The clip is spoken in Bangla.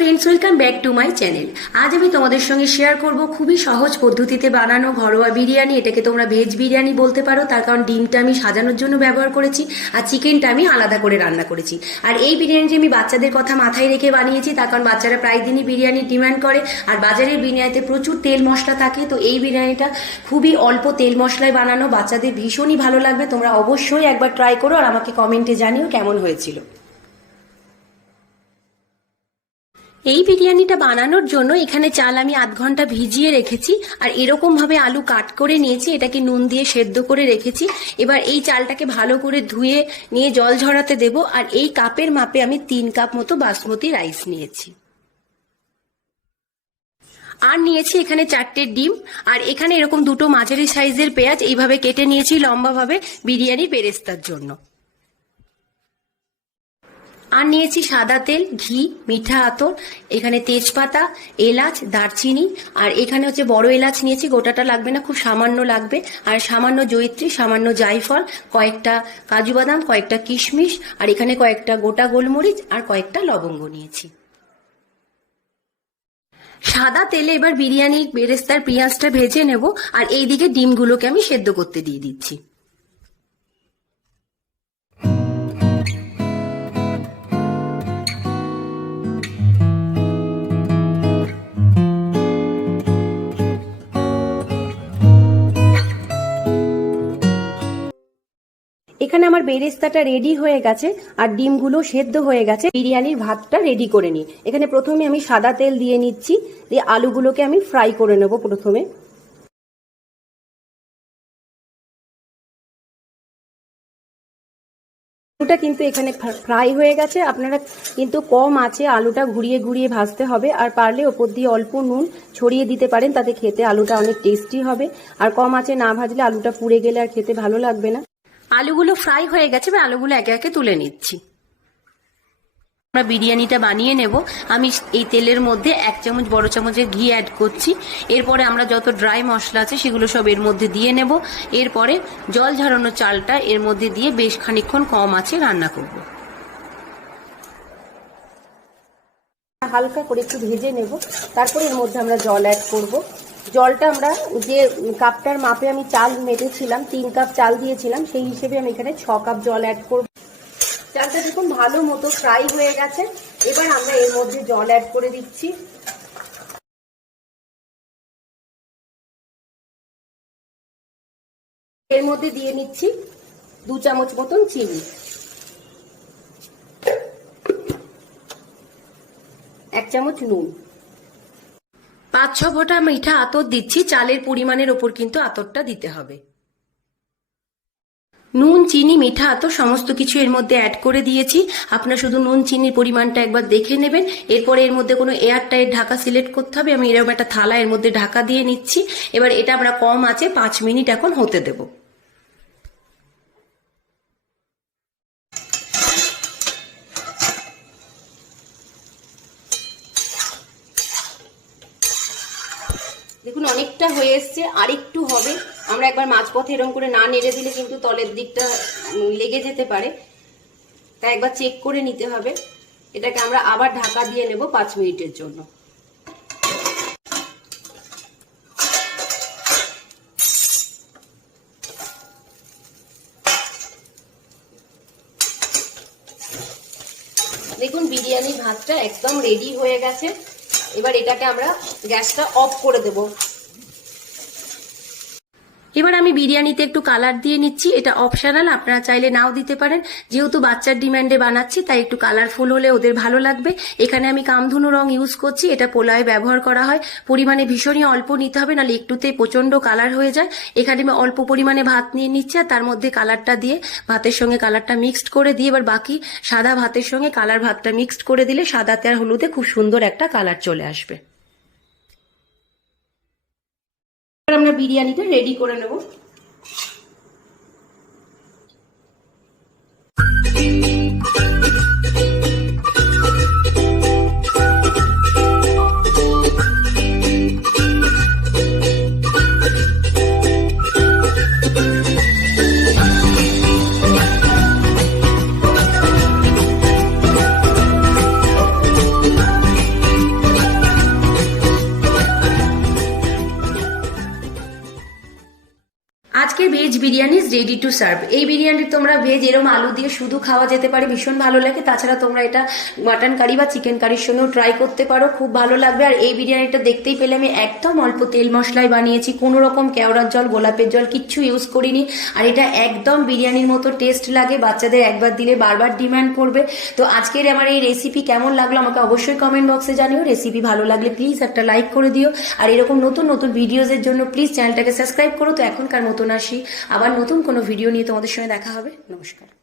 Friends, welcome back to my channel. আজ আমি তোমাদের সঙ্গে শেয়ার করব খুবই সহজ পদ্ধতিতে বানানো ঘরোয়া বিরিয়ানি। এটাকে তোমরা ভেজ বিরিয়ানি বলতে পারো, তার কারণ ডিমটা আমি সাজানোর জন্য ব্যবহার করেছি আর চিকেনটা আমি আলাদা করে রান্না করেছি। আর এই বিরিয়ানিটি আমি বাচ্চাদের কথা মাথায় রেখে বানিয়েছি, তার কারণ বাচ্চারা প্রায় দিনই বিরিয়ানির ডিমান্ড করে আর বাজারের বিরিয়ানিতে প্রচুর তেল মশলা থাকে। তো এই বিরিয়ানিটা খুবই অল্প তেল মশলায় বানানো, বাচ্চাদের ভীষণই ভালো লাগবে। তোমরা অবশ্যই একবার ট্রাই করো আর আমাকে কমেন্টে জানিও কেমন হয়েছিল। এই বিরিয়ানিটা বানানোর জন্য এখানে চাল আমি আধ ঘন্টা ভিজিয়ে রেখেছি আর এরকম ভাবে আলু কাট করে নিয়েছি, এটাকে নুন দিয়ে সেদ্ধ করে রেখেছি। এবার এই চালটাকে ভালো করে ধুয়ে নিয়ে জল ঝরাতে দেব। আর এই কাপের মাপে আমি 3 কাপ মতো বাসমতি রাইস নিয়েছি। আর নিয়েছি এখানে 4টে ডিম, আর এখানে এরকম 2টো মাঝারি সাইজের পেঁয়াজ এইভাবে কেটে নিয়েছি লম্বাভাবে বিরিয়ানি বেরেস্তার জন্য। আর নিয়েছি সাদা তেল, ঘি, মিঠা আতর, এখানে তেজপাতা, এলাচ, দারচিনি, আর এখানে হচ্ছে বড় এলাচ নিয়েছি, গোটাটা লাগবে না, খুব সামান্য লাগবে। আর সামান্য জয়িত্রী, সামান্য জায়ফল, কয়েকটা কাজু বাদাম, কয়েকটা কিশমিশ, আর এখানে কয়েকটা গোটা গোলমরিচ আর কয়েকটা লবঙ্গ নিয়েছি। সাদা তেলে এবার বিরিয়ানি বেরেস্তার পেঁয়াজটা ভেজে নেব আর এইদিকে ডিমগুলোকে আমি সেদ্ধ করতে দিয়ে দিচ্ছি। এখানে আমার বেরেস্তাটা রেডি হয়ে গেছে আর ডিমগুলো সেদ্ধ হয়ে গেছে। বিরিয়ানির ভাতটা রেডি করে নিই। এখানে প্রথমে আমি সাদা তেল দিয়ে নিচ্ছি, দিয়ে আলুগুলোকে আমি ফ্রাই করে নেব। প্রথমে আলুটা কিন্তু এখানে ফ্রাই হয়ে গেছে। আপনারা কিন্তু কম আঁচে আলুটা ঘুরিয়ে ঘুরিয়ে ভাজতে হবে, আর পারলে ওপর দিয়ে অল্প নুন ছড়িয়ে দিতে পারেন, তাতে খেতে আলুটা অনেক টেস্টি হবে। আর কম আঁচে না ভাজলে আলুটা পুড়ে গেলে আর খেতে ভালো লাগবে না। আলুগুলো ফ্রাই হয়ে গেছে, আলুগুলো একে একে তুলে নিচ্ছি। আমরা বিরিয়ানিটা বানিয়ে নেব। আমি এই তেলের মধ্যে 1 চামচ বড় চামচের ঘি অ্যাড করছি। এরপরে আমরা যত ড্রাই মশলা আছে সেগুলো সব এর মধ্যে দিয়ে নেব। এরপরে জল ঝরানো চালটা এর মধ্যে দিয়ে বেশ খানিকক্ষণ কম আঁচে রান্না করব। হালকা করে একটু ভেজে নেব, তারপরে এর মধ্যে আমরা জল অ্যাড করব। জলটা আমরা যে কাপটার মাপে আমি চাল মেপেছিলাম, 3 কাপ চাল দিয়েছিলাম, সেই হিসেবে আমি এখানে 6 কাপ জল অ্যাড করব। চালটা দেখুন ভালো মতো ফ্রাই হয়ে গেছে। এবার আমরা এর মধ্যে জল অ্যাড করে দিচ্ছি। এর মধ্যে দিয়ে নিচ্ছি 2 চামচ মতন চিনি, 1 চামচ নুন, 5-6 ফোঁটা মিঠা আতর দিচ্ছি। চালের পরিমাণের ওপর কিন্তু আতরটা দিতে হবে। নুন, চিনি, মিঠা আতর সমস্ত কিছু এর মধ্যে অ্যাড করে দিয়েছি। আপনারা শুধু নুন চিনির পরিমাণটা একবার দেখে নেবেন। এরপরে এর মধ্যে কোনো এয়ার টাইট ঢাকা সিলেক্ট করতে হবে। আমি এরকম একটা থালা এর মধ্যে ঢাকা দিয়ে নিচ্ছি। এবার এটা আমরা কম আঁচে 5 মিনিট এখন হতে দেব। দেখুন অনেকটা হয়ে এসছে, আর একটু হবে। আমরা একবার মাঝপথে এরকম করে না নেড়ে দিলে কিন্তু তলের দিকটা লেগে যেতে পারে, তাই একবার চেক করে নিতে হবে। এটাকে আমরা আবার ঢাকা দিয়ে নেব 5 মিনিটের জন্য। দেখুন বিরিয়ানির ভাতটা একদম রেডি হয়ে গেছে। এবার এটাকে আমরা গ্যাসটা অফ করে দেব। এবার আমি বিরিয়ানিতে একটু কালার দিয়ে নিচ্ছি, এটা অপশনাল, আপনারা চাইলে নাও দিতে পারেন। যেহেতু বাচ্চার ডিমান্ডে বানাচ্ছি তাই একটু কালারফুল হলে ওদের ভালো লাগবে। এখানে আমি কামধুনো রং ইউজ করছি, এটা পোলাওয়ে ব্যবহার করা হয়। পরিমাণে ভীষণই অল্প নিতে হবে, নাহলে একটুতেই প্রচন্ড কালার হয়ে যায়। এখানে আমি অল্প পরিমাণে ভাত নিয়ে নিচ্ছি আর তার মধ্যে কালারটা দিয়ে ভাতের সঙ্গে কালারটা মিক্সড করে দিয়ে এবার বাকি সাদা ভাতের সঙ্গে কালার ভাতটা মিক্সড করে দিলে সাদাতে আর হলুদে খুব সুন্দর একটা কালার চলে আসবে। আমরা বিরিয়ানিটা রেডি করে নেব। আরকে veg biryani ready to serve. এই বিরিয়ানি তোমরা ভেজ এরম আলু দিয়ে শুধু খাওয়া যেতে পারে, ভীষণ ভালো লাগে। তাছাড়া তোমরা এটা মাটন কারি বা চিকেন কারির সঙ্গেও ট্রাই করতে পারো, খুব ভালো লাগবে। আর এই বিরিয়ানিটা দেখতেই পেলে আমি একদম অল্প তেল মশলায় বানিয়েছি, কোনো রকম কেওড়ার জল গোলাপের জল কিচ্ছু ইউজ করিনি। আর এটা একদম বিরিয়ানির মতো টেস্ট লাগে, বাচ্চাদের একবার দিলে বারবার ডিমান্ড করবে। তো আজকের আমার এই রেসিপি কেমন লাগলো আমাকে অবশ্যই কমেন্ট বক্সে জানিও। রেসিপি ভালো লাগলে প্লিজ একটা লাইক করে দিও। আর এরকম নতুন নতুন ভিডিওজের জন্য প্লিজ চ্যানেলটাকে সাবস্ক্রাইব করো। তো এখনকার মতন আসি, আবার নতুন কোনো ভিডিও নিয়ে তোমাদের সঙ্গে দেখা হবে। নমস্কার।